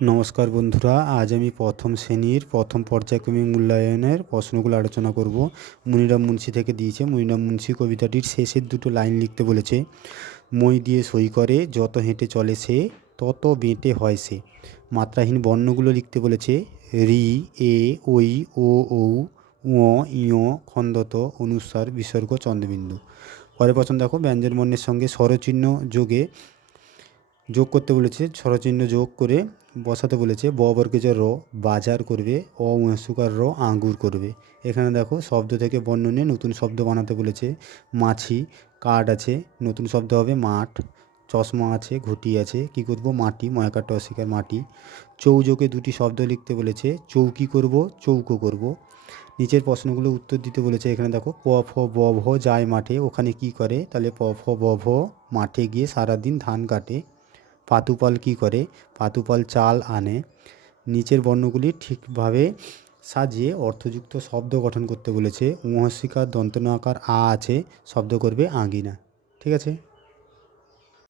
নমস্কার বন্ধুরা, আজ আমি প্রথম শ্রেণীর প্রথম পর্যায়ক্রমিক মূল্যায়নের প্রশ্নগুলো আলোচনা করব। মনিরাম মুন্সি থেকে দিয়েছে। মনিরাম মুন্সি কবিতাটির শেষের দুটো লাইন লিখতে বলেছে। মই দিয়ে সই করে যত হেঁটে চলে সে, তত বেঁটে হয় সে। মাত্রাহীন বর্ণগুলো লিখতে বলেছে। রি, এ, ওই, ও, ঔ, ঙ, ঞ, খণ্ডত, অনুস্বার, বিসর্গ, চন্দ্রবিন্দু। পরের প্রশ্ন দেখো, ব্যঞ্জনবর্ণের সঙ্গে স্বরচিহ্ন যোগ করতে বলেছে। স্বরচিহ্ন যোগ করে বসাতে বলেছে। ব বর্গের র বাজার করবে, অ মহস্যকার র আঙ্গুর করবে। এখানে দেখো শব্দ থেকে বর্ণ নিয়ে নতুন শব্দ বানাতে বলেছে। মাছি, কাঠ আছে, নতুন শব্দ হবে মাঠ। চশমা আছে, ঘুঁটি আছে, কী করব মাটি, ময়াকারটা অস্বীকার মাটি। চৌযোগে দুটি শব্দ লিখতে বলেছে। চৌকি করব, চৌকো করব। নিচের প্রশ্নগুলো উত্তর দিতে বলেছে। এখানে দেখো, প ফ ব ভ যায় মাঠে, ওখানে কি করে? তাহলে প ফ ব ভ মাঠে গিয়ে সারাদিন ধান কাটে। পাতুপাল কি করে? পাতুপাল চাল আনে। নিচের বর্ণগুলি ঠিকভাবে সাজিয়ে অর্থযুক্ত শব্দ গঠন করতে বলেছে। মহস্যিকার দন্তন্য আকার আ আছে, শব্দ করবে আঙিনা। ঠিক আছে।